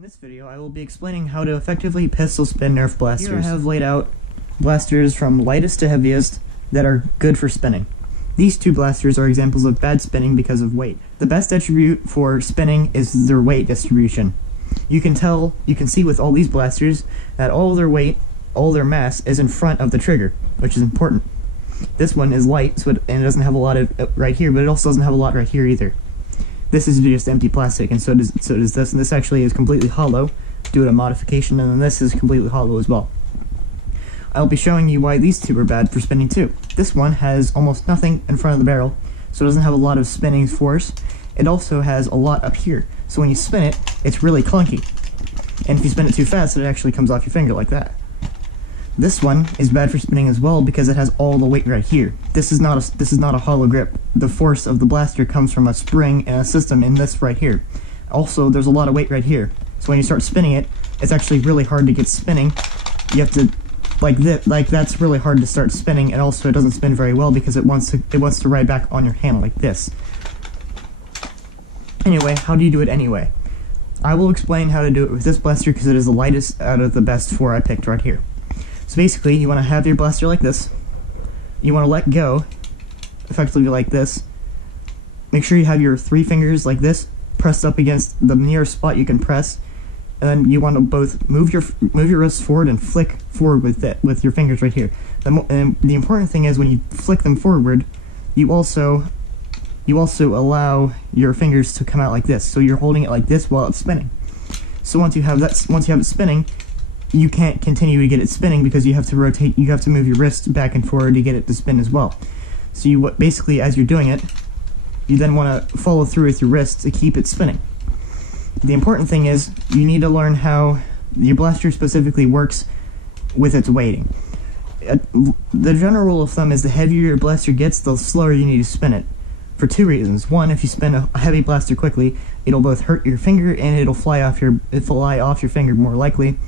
In this video, I will be explaining how to effectively pistol spin Nerf blasters. Here I have laid out blasters from lightest to heaviest that are good for spinning. These two blasters are examples of bad spinning because of weight. The best attribute for spinning is their weight distribution. You can see with all these blasters that all their weight, all their mass is in front of the trigger, which is important. This one is light, and it doesn't have a lot of right here, but it also doesn't have a lot right here either. This is just empty plastic, and so does this, and this actually is completely hollow due to a modification, and then this is completely hollow as well. I'll be showing you why these two are bad for spinning too. This one has almost nothing in front of the barrel, so it doesn't have a lot of spinning force. It also has a lot up here, so when you spin it, it's really clunky. And if you spin it too fast, it actually comes off your finger like that. This one is bad for spinning as well because it has all the weight right here. This is not a hollow grip. The force of the blaster comes from a spring and a system in this right here. Also, there's a lot of weight right here. So when you start spinning it, it's actually really hard to get spinning. You have to that's really hard to start spinning, and also it doesn't spin very well because it wants to ride back on your hand like this. Anyway, how do you do it anyway? I will explain how to do it with this blaster because it is the lightest out of the best four I picked right here. So basically, you want to have your blaster like this. You want to let go, effectively like this. Make sure you have your three fingers like this, pressed up against the nearest spot you can press, and then you want to both move your wrists forward and flick forward with your fingers right here. And the important thing is when you flick them forward, you also allow your fingers to come out like this. So you're holding it like this while it's spinning. So once you have it spinning, you can't continue to get it spinning because you have to move your wrist back and forward to get it to spin as well. So you basically, as you're doing it, you then want to follow through with your wrist to keep it spinning. The important thing is you need to learn how your blaster specifically works with its weighting. The general rule of thumb is the heavier your blaster gets, the slower you need to spin it. For two reasons. One, if you spin a heavy blaster quickly, it'll both hurt your finger and it'll fly off your finger more likely.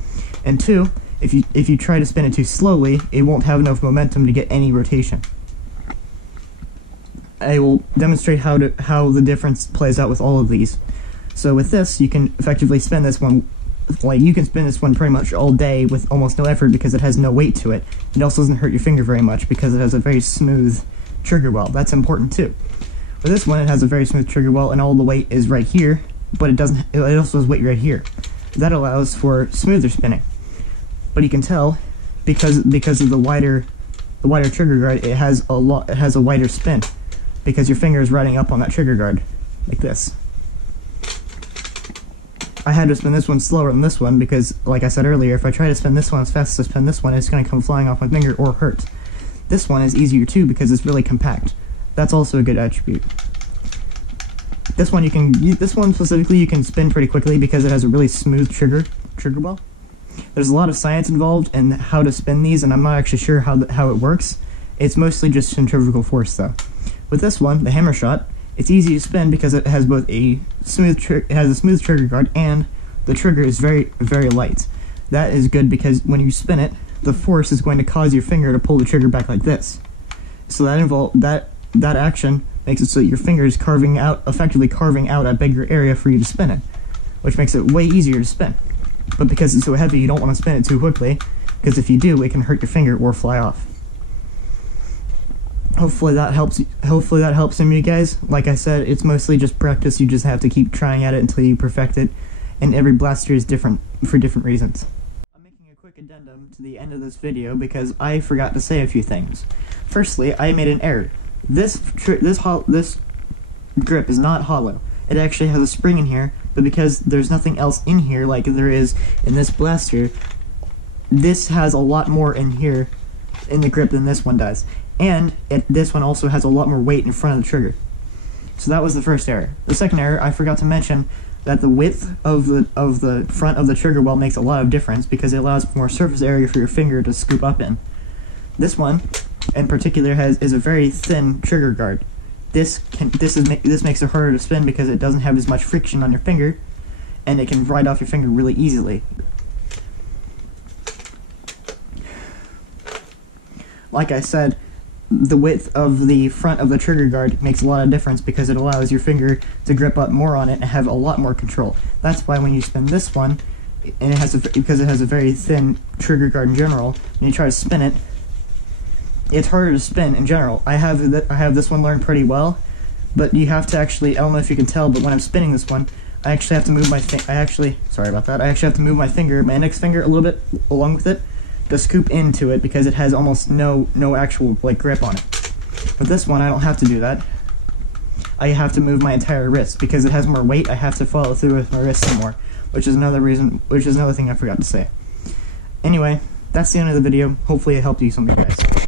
And two, if you try to spin it too slowly, it won't have enough momentum to get any rotation. I will demonstrate how the difference plays out with all of these. So with this, you can effectively spin this one, you can spin this one pretty much all day with almost no effort because it has no weight to it. It also doesn't hurt your finger very much because it has a very smooth trigger well. That's important too. For this one, it has a very smooth trigger well and all the weight is right here, but it also has weight right here. That allows for smoother spinning. But you can tell because of the wider trigger guard, it has a wider spin because your finger is riding up on that trigger guard like this. I had to spin this one slower than this one because, like I said earlier, if I try to spin this one as fast as I spin this one, it's going to come flying off my finger or hurt. This one is easier too because it's really compact. That's also a good attribute. This one specifically you can spin pretty quickly because it has a really smooth trigger well. There's a lot of science involved in how to spin these, and I'm not actually sure how it works. It's mostly just centrifugal force though. With this one, the hammer shot, it's easy to spin because it has both a smooth trigger guard and the trigger is very, very light. That is good because when you spin it, the force is going to cause your finger to pull the trigger back like this. So that action makes it so that your finger is effectively carving out a bigger area for you to spin it, which makes it way easier to spin. But because it's so heavy, you don't want to spin it too quickly, because if you do, it can hurt your finger or fly off. Hopefully that helps some of you guys. Like I said, it's mostly just practice. You just have to keep trying at it until you perfect it, and every blaster is different for different reasons. I'm making a quick addendum to the end of this video because I forgot to say a few things. Firstly, I made an error. This grip is not hollow. It actually has a spring in here, but because there's nothing else in here like there is in this blaster, this has a lot more in here in the grip than this one does. And this one also has a lot more weight in front of the trigger. So that was the first error. The second error, I forgot to mention that the width of the front of the trigger well makes a lot of difference because it allows more surface area for your finger to scoop up in. This one in particular is a very thin trigger guard. This makes it harder to spin because it doesn't have as much friction on your finger, and it can ride off your finger really easily. Like I said, the width of the front of the trigger guard makes a lot of difference because it allows your finger to grip up more on it and have a lot more control. That's why when you spin this one, and because it has a very thin trigger guard in general, when you try to spin it, it's harder to spin in general. I have this one learned pretty well, but you have to actually, I don't know if you can tell, but when I'm spinning this one, I actually have to move my sorry about that. I actually have to move my finger, my index finger, a little bit along with it to scoop into it because it has almost no actual like grip on it. With this one, I don't have to do that. I have to move my entire wrist because it has more weight. I have to follow through with my wrist some more, which is another thing I forgot to say. Anyway, that's the end of the video. Hopefully it helped you some, guys.